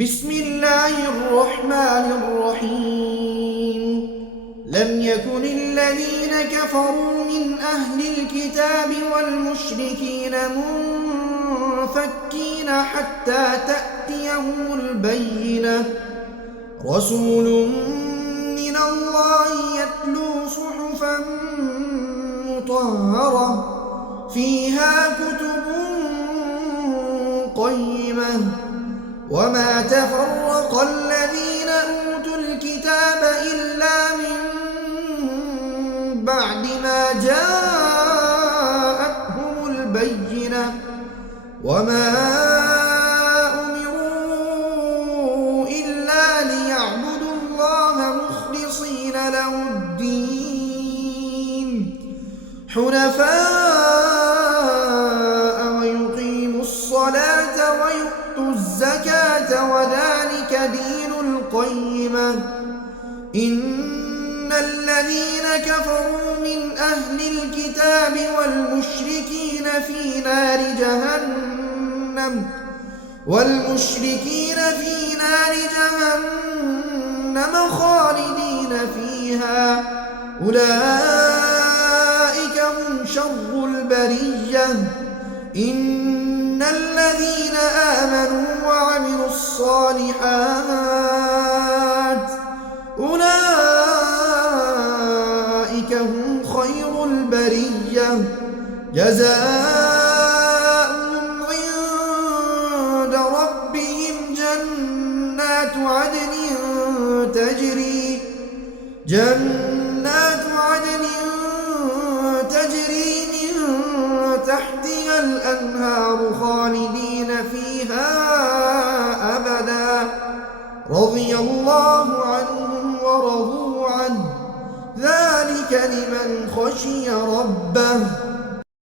بسم الله الرحمن الرحيم. لم يكن الذين كفروا من أهل الكتاب والمشركين منفكين حتى تأتيهم البينة. رسول من الله يتلو صحفا مطهرة فيها كتب قيمة. وما تفرق الذين أوتوا الكتاب إلا من بعد ما جاءتهم البينة. وما أمروا إلا ليعبدوا الله مخلصين له الدين حنفاء ويقيموا الصلاة ويؤتوا الزكاة وذلك دين القيمة. إن الذين كفروا من أهل الكتاب والمشركين في نار جهنم خالدين فيها. أولئك هم شر البرية. إن الذين آمنوا وعملوا الصالحات أولئك هم خير البرية. جزاؤهم عند ربهم جنات عدن تجري من تحتها الأنهار خالدين فيها أبدا. رضي الله عنهم ورضوا عنه ذلك لمن خشي ربه.